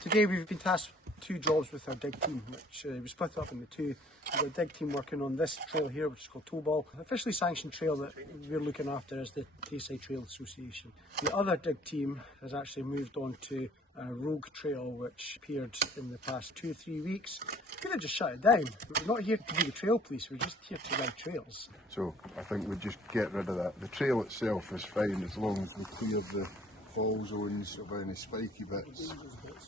Today we've been tasked with 2 jobs with our dig team, which we split up into 2. We've got a dig team working on this trail here, which is called Towball. The officially sanctioned trail that we're looking after is the Tayside Trial Association. The other dig team has actually moved on to a rogue trail which appeared in the past 2 or 3 weeks. We could have just shut it down. We're not here to be the trail police, we're just here to ride trails. So I think we just get rid of that. The trail itself is fine as long as we clear the fall zones of any spiky bits.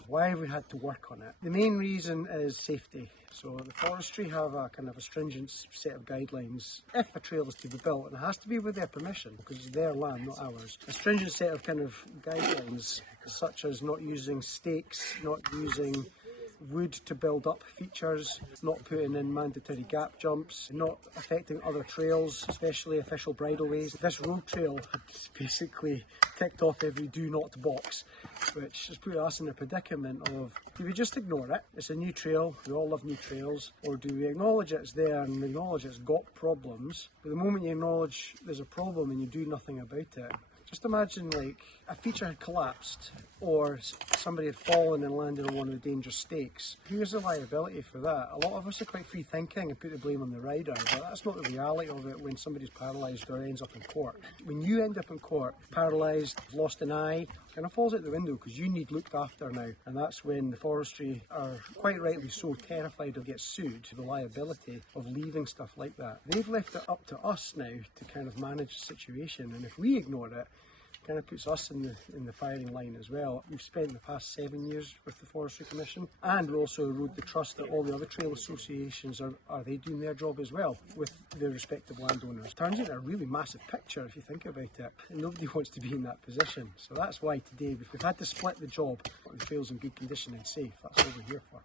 Why have we had to work on it? The main reason is safety. So the forestry have a kind of a stringent set of guidelines. If a trail is to be built, and it has to be with their permission because it's their land, not ours. A stringent set of kind of guidelines such as not using stakes, not using wood to build up features, not putting in mandatory gap jumps, not affecting other trails, especially official bridleways. This road trail had basically ticked off every do not box, which has put us in a predicament of, do we just ignore it? It's a new trail, we all love new trails, or do we acknowledge it's there and acknowledge it's got problems? But the moment you acknowledge there's a problem and you do nothing about it, just imagine like a feature had collapsed or somebody had fallen and landed on one of the dangerous stakes. Who's the liability for that? A lot of us are quite free thinking and put the blame on the rider, but that's not the reality of it when somebody's paralysed or ends up in court. When you end up in court, paralysed, lost an eye, kind of falls out the window because you need looked after now, and that's when the forestry are quite rightly so terrified of getting sued for the liability of leaving stuff like that. They've left it up to us now to kind of manage the situation, and if we ignore it, kind of puts us in the firing line as well. We've spent the past 7 years with the Forestry Commission, and we also erode the trust that all the other trail associations are they doing their job as well with their respective landowners. Turns out a really massive picture if you think about it, and nobody wants to be in that position. So that's why today we've had to split the job. The trail's in good condition and safe. That's what we're here for.